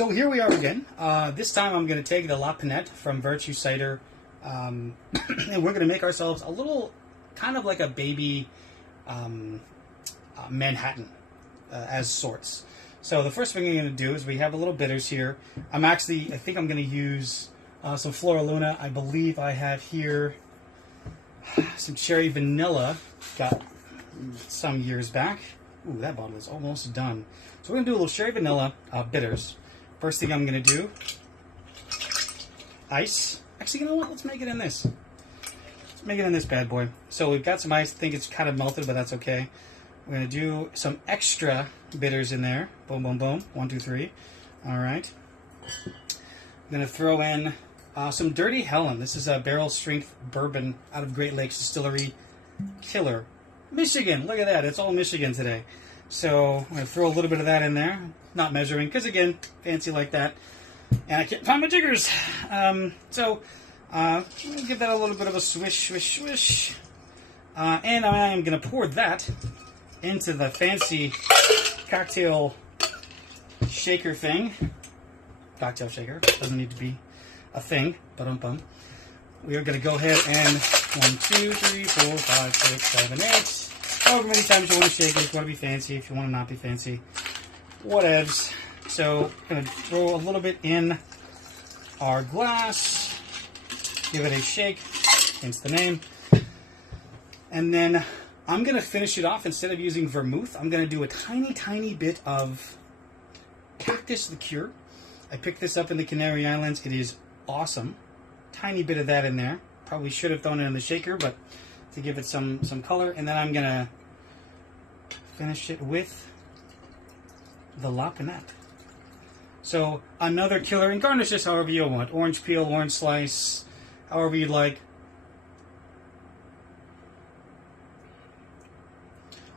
So here we are again. This time I'm going to take the Lapinette from Virtue Cider, and we're going to make ourselves a little, kind of like a baby Manhattan as sorts. So the first thing I'm going to do is we have a little bitters here. I think I'm going to use some FloraLuna. I believe I have here some cherry vanilla, got some years back. Ooh, that bottle is almost done. So we're going to do a little cherry vanilla bitters. First thing I'm going to do, ice. Actually, you know what? Let's make it in this. Let's make it in this bad boy. So we've got some ice. I think it's kind of melted, but that's okay. We're going to do some extra bitters in there. Boom, boom, boom. 1, 2, 3. All right. I'm going to throw in some Dirty Helen. This is a barrel strength bourbon out of Great Lakes Distillery. Killer. Michigan. Look at that. It's all Michigan today. So I'm going to throw a little bit of that in there. Not measuring, because again, fancy like that. And I can't find my jiggers. So we'll give that a little bit of a swish, swish, swish. And I am going to pour that into the fancy cocktail shaker thing. Cocktail shaker. Doesn't need to be a thing. Ba-dum-bum. We are going to go ahead and 1, 2, 3, 4, 5, 6, 7, 8. However many times you want to shake it. If you want to be fancy, if you want to not be fancy. Whatevs. So I'm going to throw a little bit in our glass. Give it a shake. Hence the name. And then I'm going to finish it off. Instead of using vermouth, I'm going to do a tiny, tiny bit of Cactus Liqueur. I picked this up in the Canary Islands. It is awesome. Tiny bit of that in there. Probably should have thrown it in the shaker, but to give it some color. And then I'm going to finish it with the Lapinette. So another killer, and garnish this however you want. Orange peel, orange slice, however you'd like.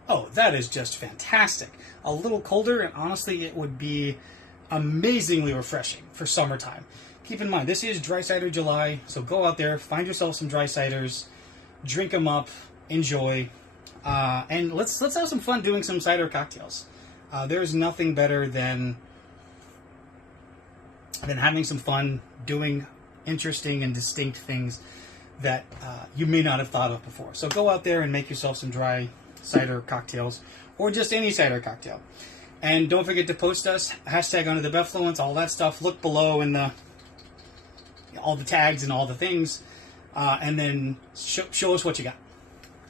Oh, that is just fantastic. A little colder, and honestly, it would be amazingly refreshing for summertime. Keep in mind, this is Dry Cider July, so go out there, find yourself some dry ciders, drink them up, enjoy, and let's have some fun doing some cider cocktails. There's nothing better than having some fun doing interesting and distinct things that you may not have thought of before. So go out there and make yourself some dry cider cocktails, or just any cider cocktail. And don't forget to post us, hashtag under the BevFluence, all that stuff. Look below in all the tags and all the things, and then show us what you got.